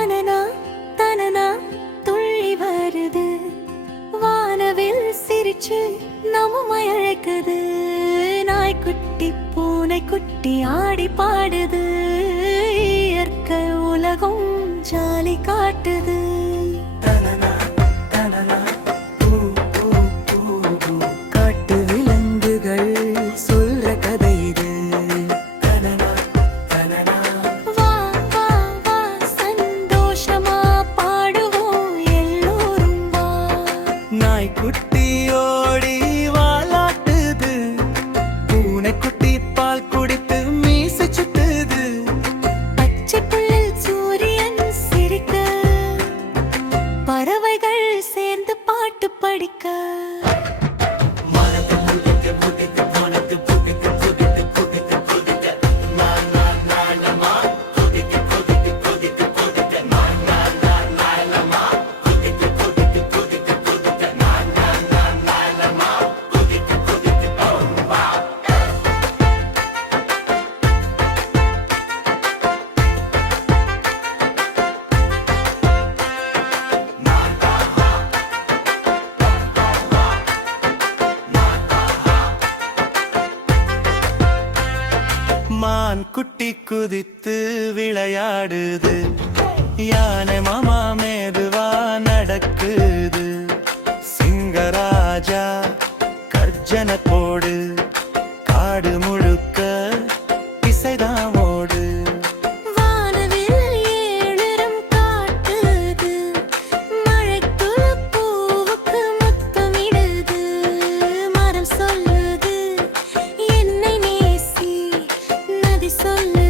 தனனா தனனா துள்ளி வருது வானவில் சிரிச்சு நம்மை அழைக்குது நாய்க்குட்டி பூனைக்குட்டி ஆடி பாடுது இயற்கை உலகம் ஜாலி காட்டுது காட்டு விலங்குகள் சொல்ற கதை இது வா வா வா சந்தோஷமா பாடுவோம் எல்லோரும் வா நாய்க்குட்டி ஓடி வாலாட்டுது பூனைக்குட்டி பால் குடித்து மீசை சுட்டுது பச்சை புல்லில் சூரியன் சிரிக்க பறவைகள் சேர்ந்து பாட்டு படிக்க மான் குட்டி குதித்து விளையாடுது யானை மாமா மேதுவா நடக்குது சிங்கராஜா கர்ஜனத்தோடு காடு முழுக்க இசைதான் ஓடு வானவில் ஏழுரம் காட்டுது மழைத்துளி பூவுக்கு முத்தமிடுது மரம் சொல்லுது என்னை நேசி நதி சொல்லுது